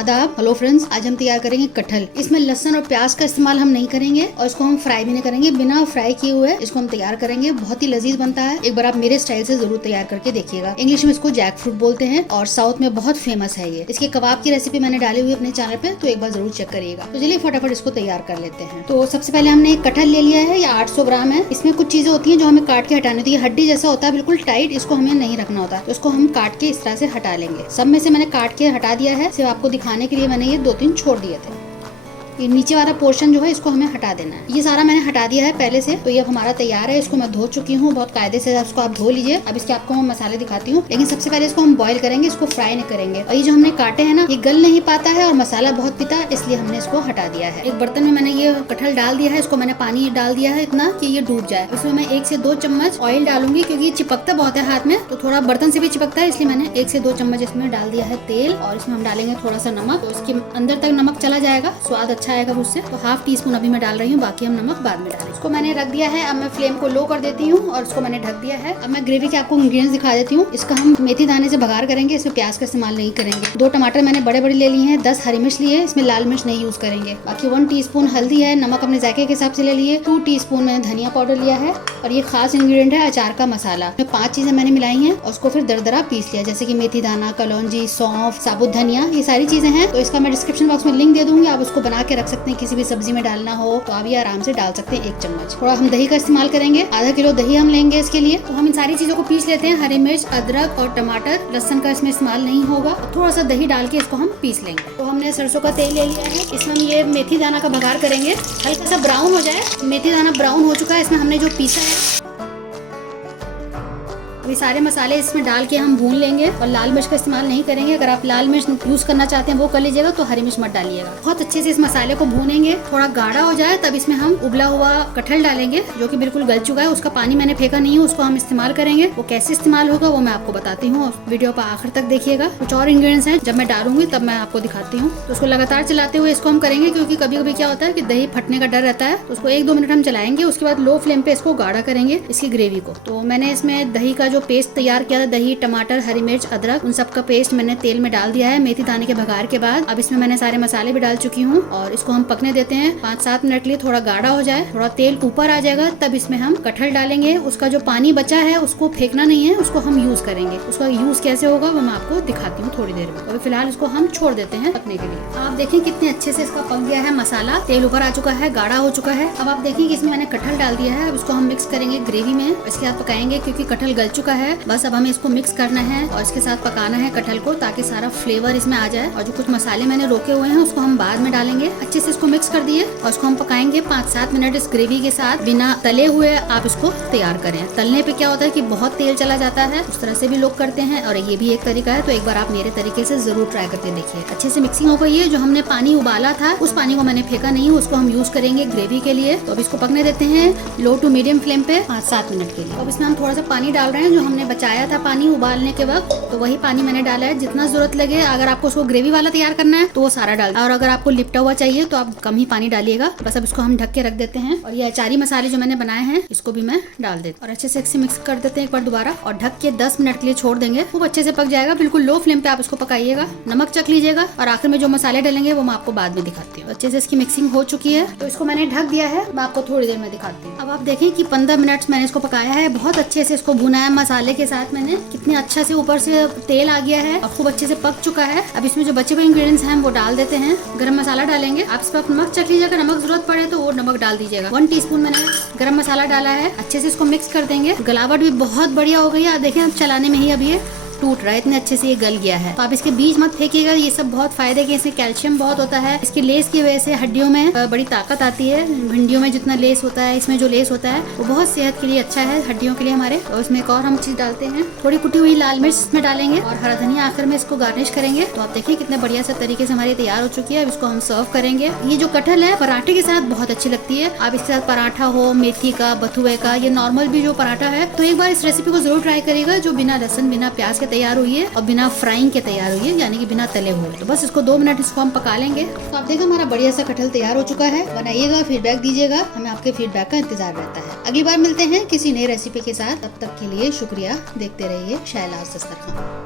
आदाब। Hello friends, आज हम तैयार करेंगे कटहल। इसमें लहसुन और प्याज का इस्तेमाल हम नहीं करेंगे और इसको हम फ्राई भी नहीं करेंगे, बिना फ्राई किए हुए इसको हम तैयार करेंगे। बहुत ही लजीज बनता है, एक बार आप मेरे स्टाइल से जरूर तैयार करके देखिएगा। इंग्लिश में इसको जैक फ्रूट बोलते हैं और साउथ में बहुत फेमस है ये। इसके कबाब की रेसिपी मैंने डाली हुई अपने चैनल पे, तो एक बार जरूर चेक करिएगा। तो चलिए फटाफट इसको तैयार कर लेते हैं। तो सबसे पहले हमने एक कटहल ले लिया है, ये 800 ग्राम है। इसमें कुछ चीजें होती है जो हमें काट के हटानी होती है। हड्डी जैसा होता है बिल्कुल टाइट, इसको हमें नहीं रखना होता, तो इसको हम काट के इस तरह से हटा लेंगे। सब में से मैंने काट के हटा दिया है, सिर्फ आपको दिखाने के लिए मैंने ये 2-3 छोड़ दिए थे। ये नीचे वाला पोर्शन जो है इसको हमें हटा देना है। ये सारा मैंने हटा दिया है पहले से, तो ये अब हमारा तैयार है। इसको मैं धो चुकी हूँ बहुत कायदे से, इसको आप धो लीजिए। अब इसके आपको मैं मसाले दिखाती हूँ, लेकिन सबसे पहले इसको हम बॉईल करेंगे, इसको फ्राई नहीं करेंगे। और ये जो हमने काटे हैं ना, ये गल नहीं पाता है और मसाला बहुत पीता है, इसलिए हमने इसको हटा दिया है। एक बर्तन में मैंने ये कटहल डाल दिया है, इसको मैंने पानी डाल दिया है इतना कि ये डूब जाए। इसमें मैं 1 से 2 चम्मच ऑयल डालूंगी, क्योंकि ये चिपकता बहुत है हाथ में, तो थोड़ा बर्तन से भी चिपकता है, इसलिए मैंने 1 से 2 चम्मच इसमें डाल दिया है तेल। और इसमें हम डालेंगे थोड़ा सा नमक, तो इसके अंदर तक नमक चला जाएगा, स्वाद अच्छा आएगा उससे। तो 1/2 टीस्पून अभी मैं डाल रही हूँ, बाकी हम नमक बाद में डालेंगे। इसको मैंने रख दिया है, अब मैं फ्लेम को लो कर देती हूँ और इसको मैंने ढक दिया है। अब मैं ग्रेवी के आपको इंग्रेडिएंट्स दिखा देती हूँ। इसका हम मेथी दाने से बघार करेंगे, इसमें प्याज का इस्तेमाल नहीं करेंगे। 2 टमाटर मैंने बड़े बड़े ले लिए हैं, 10 हरी मिर्च लिए, इसमें लाल मिर्च नहीं यूज करेंगे। बाकी 1 टीस्पून हल्दी है, नमक अपने जायके के हिसाब से ले लिए। 2 टीस्पून मैंने धनिया पाउडर लिया है और ये खास इंग्रेडिएंट है अचार का मसाला। 5 चीजें मैंने मिलाई हैं और उसको फिर दरदरा पीस लिया, जैसे कि मेथी दाना, कलौंजी, सौंफ, साबुत धनिया, ये सारी चीजें हैं। तो इसका मैं डिस्क्रिप्शन बॉक्स में लिंक दे दूंगी, आप उसको बना के रख सकते हैं। किसी भी सब्जी में डालना हो तो आप ये आराम से डाल सकते हैं। 1 चम्मच थोड़ा हम दही का इस्तेमाल करेंगे, आधा किलो दही हम लेंगे इसके लिए। तो हम इन सारी चीजों को पीस लेते हैं। हरी मिर्च, अदरक और टमाटर, लहसुन का इसमें इस्तेमाल नहीं होगा। थोड़ा सा दही डाल के इसको हम पीस लेंगे। तो हमने सरसों का तेल ले लिया है, इसमें हम ये मेथी दाना का बघार करेंगे। हल्का सा ब्राउन हो जाए, मेथी दाना ब्राउन हो चुका है, इसमें हमने जो पीसा है ये सारे मसाले इसमें डाल के हम भून लेंगे। और लाल मिर्च का इस्तेमाल नहीं करेंगे, अगर आप लाल मिर्च यूज करना चाहते हैं वो कर लीजिएगा, तो हरी मिर्च मत डालिएगा। बहुत अच्छे से इस मसाले को भूनेंगे, थोड़ा गाढ़ा हो जाए तब इसमें हम उबला हुआ कटहल डालेंगे, जो कि बिल्कुल गल चुका है। उसका पानी मैंने फेंका नहीं है, उसको हम इस्तेमाल करेंगे। वो कैसे इस्तेमाल होगा वो मैं आपको बताती हूँ, वीडियो पर आखिर तक देखिएगा। कुछ और इंग्रेडिएंट्स हैं, जब मैं डालूंगी तब मैं आपको दिखाती हूँ। तो उसको लगातार चलाते हुए इसको हम करेंगे, क्योंकि कभी कभी क्या होता है कि दही फटने का डर रहता है। तो उसको 1-2 मिनट हम चलाएंगे, उसके बाद लो फ्लेम पे इसको गाढ़ा करेंगे इसकी ग्रेवी को। तो मैंने इसमें दही का जो पेस्ट तैयार किया, दही, टमाटर, हरी मिर्च, अदरक, उन सब का पेस्ट मैंने तेल में डाल दिया है मेथी दाने के बघार के बाद। अब इसमें मैंने सारे मसाले भी डाल चुकी हूँ और इसको हम पकने देते हैं 5-7 मिनट के लिए। थोड़ा गाढ़ा हो जाए, थोड़ा तेल ऊपर आ जाएगा, तब इसमें हम कटहल डालेंगे। उसका जो पानी बचा है उसको फेंकना नहीं है, उसको हम यूज करेंगे। उसका यूज कैसे होगा वो मैं आपको दिखाती हूँ थोड़ी देर में। अभी फिलहाल इसको हम छोड़ देते हैं पकने के लिए। आप देखें कितने अच्छे से इसका पक गया है मसाला, तेल ऊपर आ चुका है, गाढ़ा हो चुका है। अब आप देखिए कि इसमें मैंने कटहल डाल दिया है। अब इसको हम मिक्स करेंगे ग्रेवी में, इसके साथ पकाएंगे, क्योंकि कटहल गल चुका है। बस अब हमें इसको मिक्स करना है और इसके साथ पकाना है कटहल को, ताकि सारा फ्लेवर इसमें आ जाए। और जो कुछ मसाले मैंने रोके हुए हैं उसको हम बाद में डालेंगे। अच्छे से इसको मिक्स कर दिए और इसको हम पकाएंगे 5-7 मिनट इस ग्रेवी के साथ। बिना तले हुए आप इसको तैयार करें। तलने पे क्या होता है कि बहुत तेल चला जाता है, उस तरह से भी लोग करते हैं और ये भी एक तरीका है। तो एक बार आप मेरे तरीके से जरूर ट्राई करके देखिए। अच्छे से मिक्सिंग हो गई है। जो हमने पानी उबाला था उस पानी को मैंने फेंका नहीं, उसको हम यूज करेंगे ग्रेवी के लिए। तो अब इसको पकने देते हैं लो टू मीडियम फ्लेम पे 5-7 मिनट के लिए। अब इसमें हम थोड़ा सा पानी डाल रहे हैं, जो हमने बचाया था पानी उबालने के वक्त, तो वही पानी मैंने डाला है जितना जरूरत लगे। अगर आपको उसको ग्रेवी वाला तैयार करना है तो वो सारा डाल, और अगर आपको लिपटा हुआ चाहिए तो आप कम ही पानी डालिएगा। बस अब इसको हम ढक के रख देते हैं और ये अचारी मसाले जो मैंने बनाए हैं इसको भी मैं डाल देती हूँ और अच्छे से मिक्स कर देते हैं एक बार दोबारा और ढक के 10 मिनट के लिए छोड़ देंगे। खूब अच्छे से पक जाएगा, बिल्कुल लो फ्लेम पे आप इसको पकाइएगा। नमक चख लीजिएगा और आखिर में जो मसाले डालेंगे वो मैं आपको बाद में दिखाती हूँ। अच्छे से इसकी मिक्सिंग हो चुकी है, तो इसको मैंने ढक दिया है, मैं आपको थोड़ी देर में दिखाती हूँ। अब आप देखें कि 15 मिनट मैंने इसको पकाया है, बहुत अच्छे से इसको भुना है मसाले के साथ। मैंने कितने अच्छा से ऊपर से तेल आ गया है और खूब अच्छे से पक चुका है। अब इसमें जो बचे हुए इंग्रेडिएंट्स हैं वो डाल देते हैं। गरम मसाला डालेंगे, आप इस पर नमक चख लीजिएगा, नमक जरूरत पड़े तो वो नमक डाल दीजिएगा। 1 टीस्पून मैंने गरम मसाला डाला है। अच्छे से इसको मिक्स कर देंगे। गलावट भी बहुत बढ़िया हो गई है, देखें अब चलाने में ही अब ये टूट रहा है, इतने अच्छे से ये गल गया है। तो आप इसके बीज मत फेंकिएगा, ये सब बहुत फायदे के, इसमें कैल्शियम बहुत होता है। इसकी लेस की वजह से हड्डियों में बड़ी ताकत आती है। भिंडियों में जितना लेस होता है, इसमें जो लेस होता है वो बहुत सेहत के लिए अच्छा है, हड्डियों के लिए हमारे। और इसमें एक और हम चीज डालते हैं, थोड़ी कुटी हुई लाल मिर्च इसमें डालेंगे और हरा धनिया आखिर में इसको गार्निश करेंगे। तो आप देखिए कितने बढ़िया से तरीके से हमारी तैयार हो चुकी है। अब इसको हम सर्व करेंगे। ये जो कटहल है पराठे के साथ बहुत अच्छी लगती है। आप इसके साथ पराठा हो, मेथी का, बथुए का, ये नॉर्मल भी जो पराठा है, तो एक बार इस रेसिपी को जरूर ट्राई करिएगा, जो बिना लहसुन बिना प्याज के तैयार हुई है और बिना फ्राइंग के तैयार हुई है, यानी कि बिना तले हुए। तो बस इसको 2 मिनट इसको हम पका लेंगे। तो आप देखो हमारा बढ़िया सा कटहल तैयार हो चुका है। बनाइएगा, फीडबैक दीजिएगा, हमें आपके फीडबैक का इंतजार रहता है। अगली बार मिलते हैं किसी नई रेसिपी के साथ, तब तक के लिए शुक्रिया। देखते रहिए शैलाज दस्तरखान।